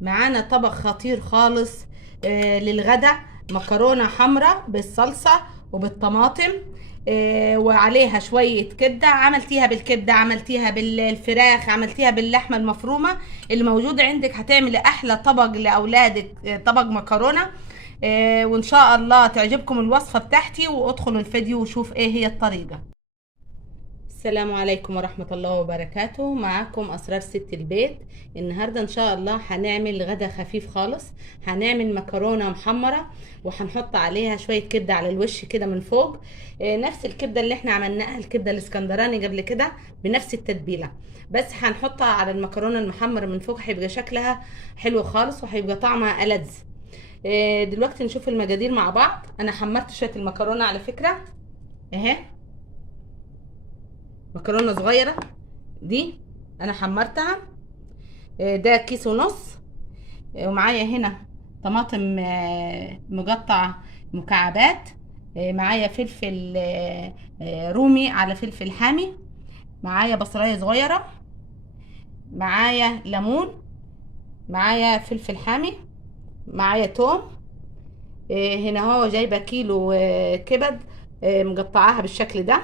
معانا طبق خطير خالص للغدا. مكرونة حمراء بالصلصة وبالطماطم، وعليها شوية كبدة. عملتيها بالكبدة، عملتيها بالفراخ، عملتيها باللحمة المفرومة اللي موجودة عندك. هتعملي أحلى طبق لأولادك، طبق مكرونة. وإن شاء الله تعجبكم الوصفة بتاعتي، وادخلوا الفيديو وشوف ايه هي الطريقة. السلام عليكم ورحمة الله وبركاته. معكم أسرار ست البيت. النهاردة إن شاء الله هنعمل غدا خفيف خالص. هنعمل مكرونة محمرة، وهنحط عليها شوية كبدة على الوش كده من فوق. نفس الكبدة اللي احنا عملناها، الكبدة الاسكندراني قبل كده، بنفس التتبيلة. بس هنحطها على المكرونة المحمرة من فوق، هيبقى شكلها حلو خالص وهيبقى طعمها ألذ. دلوقتي نشوف المقادير مع بعض. أنا حمرت شوية المكرونة على فكرة اهي، مكرونه صغيره دي انا حمرتها. ده كيس ونص. ومعايا هنا طماطم مقطع مكعبات. معايا فلفل رومي على فلفل حامي. معايا بصلايه صغيره. معايا ليمون. معايا فلفل حامي. معايا توم. هنا هو جايبه كيلو كبد، مقطعاها بالشكل ده.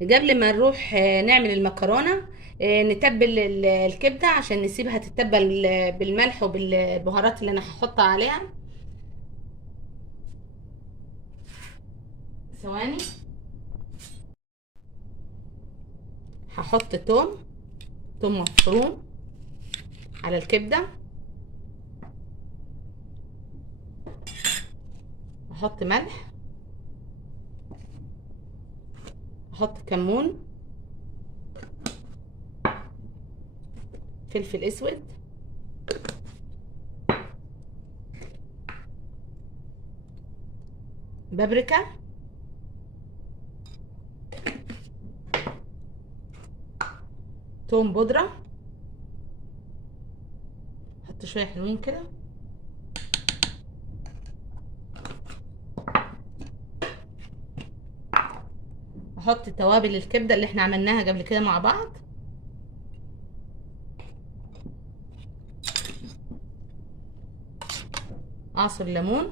قبل ما نروح نعمل المكرونة، نتبل الكبدة عشان نسيبها تتبل بالملح وبالبهارات اللي انا هحطها عليها. ثواني. هحط توم مفروم على الكبدة. احط ملح. احط كمون. فلفل اسود. بابريكا. توم بودرة. احط شوية حلوين كده. احط توابل الكبدة اللي احنا عملناها قبل كده مع بعض. اعصر ليمون.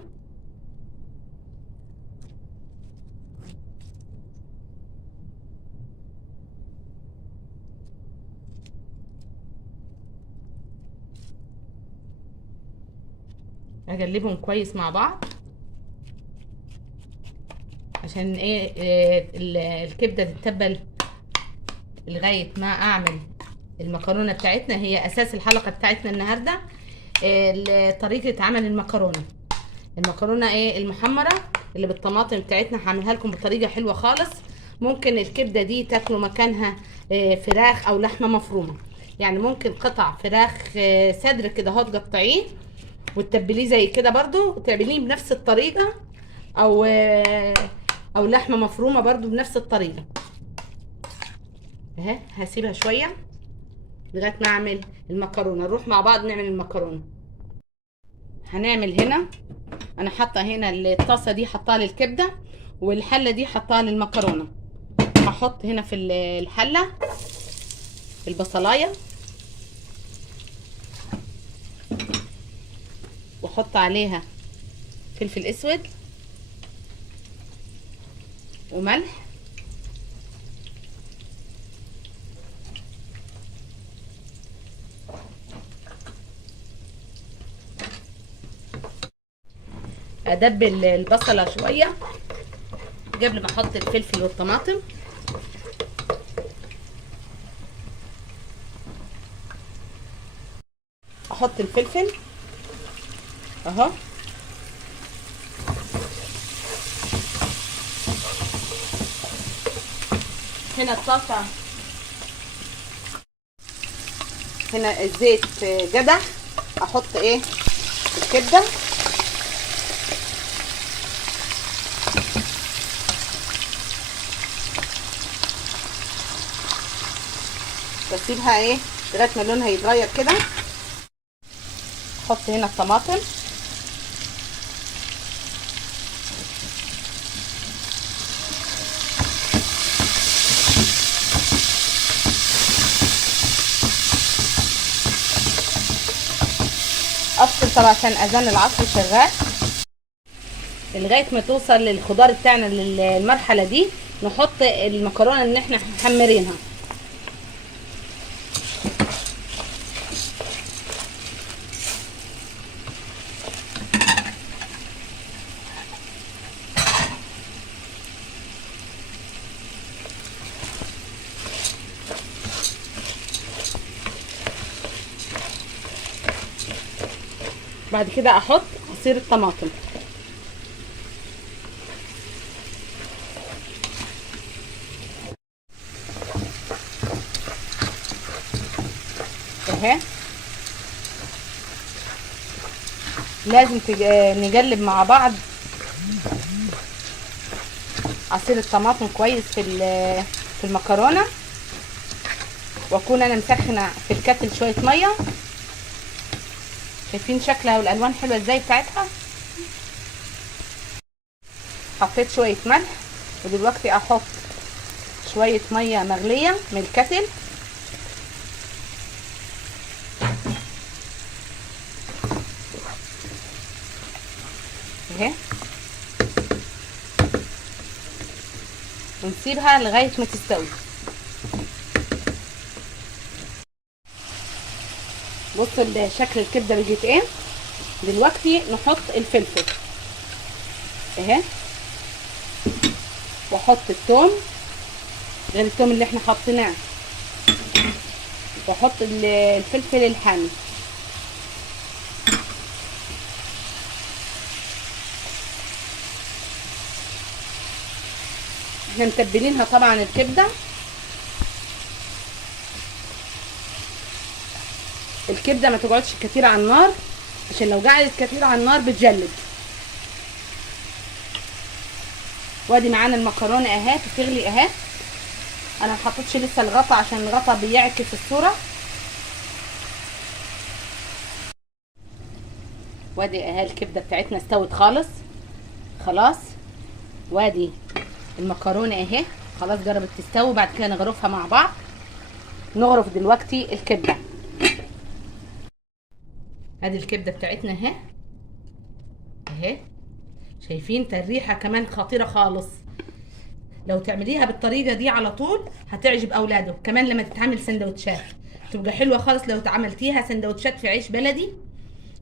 اقلبهم كويس مع بعض عشان ايه، الكبده تتبل لغايه ما اعمل المكرونه بتاعتنا. هي اساس الحلقه بتاعتنا النهارده. طريقه عمل المكرونه ايه المحمره اللي بالطماطم بتاعتنا. هعملها لكم بطريقه حلوه خالص. ممكن الكبده دي تاكلوا مكانها فراخ او لحمه مفرومه. يعني ممكن قطع فراخ صدر كده اهو تقطعيه وتتبليه زي كده برضو، وتعمليه بنفس الطريقه. او او لحمه مفرومه برضو بنفس الطريقه. اهي هسيبها شويه لغايه ما اعمل المكرونه. نروح مع بعض نعمل المكرونه. هنعمل هنا، انا حاطه هنا الطاسه دي حطاها للكبده، والحله دي حطاها للمكرونه. هحط هنا في الحله البصلايه، واحط عليها فلفل اسود وملح. ادبل البصله شويه قبل ما احط الفلفل والطماطم. احط الفلفل اهو. هنا الطاسه، هنا الزيت جدح. احط ايه الكبده. بسيبها ايه لغايه ما لونها يتغير كده. احط هنا الطماطم. افصل طبعا عشان اذان العصر شغال. لغايه ما توصل للخضار بتاعنا للمرحله دي نحط المكرونه اللي احنا محمرينها. بعد كده احط عصير الطماطم. اهي لازم نقلب مع بعض عصير الطماطم كويس في المكرونه. واكون انا مسخنه في الكتل شويه ميه. شايفين شكلها والالوان حلوه ازاي بتاعتها. حطيت شويه ملح ودلوقتي احط شويه ميه مغليه من الكتل. اهي ونسيبها لغايه ما تستوي. بصوا شكل الكبده بقت ايه. دلوقتي نحط الفلفل اهي، واحط الثوم غير الثوم اللي احنا حاطيناه، واحط الفلفل الحامي. احنا متبلينها طبعا الكبده. الكبده ما تقعدش كتير على النار عشان لو قعدت كتير على النار بتجلد. وادي معانا المكرونه اهي بتغلي اهي. انا ما حطيتش لسه الغطا عشان الغطا بيعكس الصوره. وادي اهي الكبده بتاعتنا استوت خلاص. وادي المكرونه اهي خلاص جربت تستوي. بعد كده نغرفها مع بعض. نغرف دلوقتي الكبده. ادي الكبده بتاعتنا اهي شايفين الريحه كمان خطيره خالص. لو تعمليها بالطريقه دي على طول هتعجب اولادك. كمان لما تتعمل سندوتشات تبقى حلوه خالص. لو عملتيها سندوتشات في عيش بلدي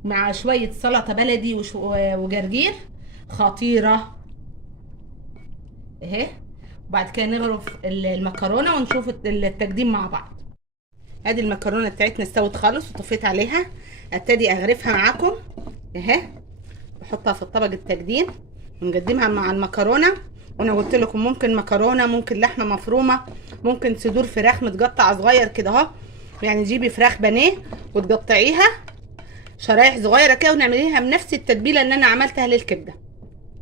مع شويه سلطه بلدي وجرجير خطيره اهي. وبعد كده نغرف المكرونه ونشوف التقديم مع بعض. ادي المكرونه بتاعتنا استوت خالص وطفيت عليها. ابتدي اغرفها معاكم اهي. بحطها في الطبق التقديم ونقدمها مع المكرونه. وانا قلت لكم ممكن مكرونه، ممكن لحمه مفرومه، ممكن صدور فراخ متقطعه صغير كده اهو. يعني تجيبي فراخ بانيه وتقطعيها شرايح صغيره كده ونعمليها بنفس التتبيله اللي انا عملتها للكبده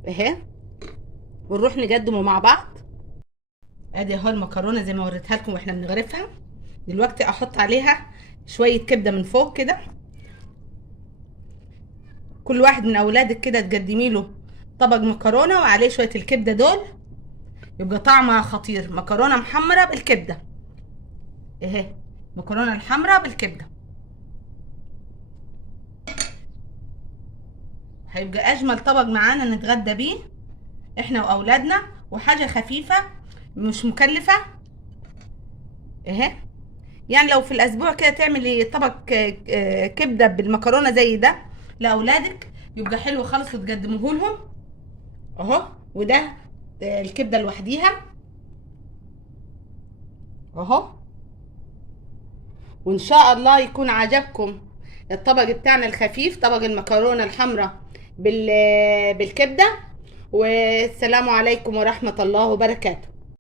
اهي. ونروح نقدمه مع بعض. ادي اهو المكرونه زي ما وريتها لكم واحنا بنغرفها. دلوقتي احط عليها شويه كبده من فوق كده. كل واحد من اولادك كده تقدمي له طبق مكرونه وعليه شويه الكبده دول، يبقى طعمها خطير. مكرونه محمره بالكبده اهي. مكرونه الحمراء بالكبده هيبقى اجمل طبق معانا نتغدى بيه احنا واولادنا. وحاجه خفيفه مش مكلفه اهي. يعني لو في الاسبوع كده تعملي طبق كبده بالمكرونه زي ده لاولادك يبقى حلو خالص وتقدموه لهم اهو. وده الكبده لوحديها اهو. وان شاء الله يكون عجبكم الطبق بتاعنا الخفيف، طبق المكرونه الحمراء بالكبده. والسلام عليكم ورحمه الله وبركاته.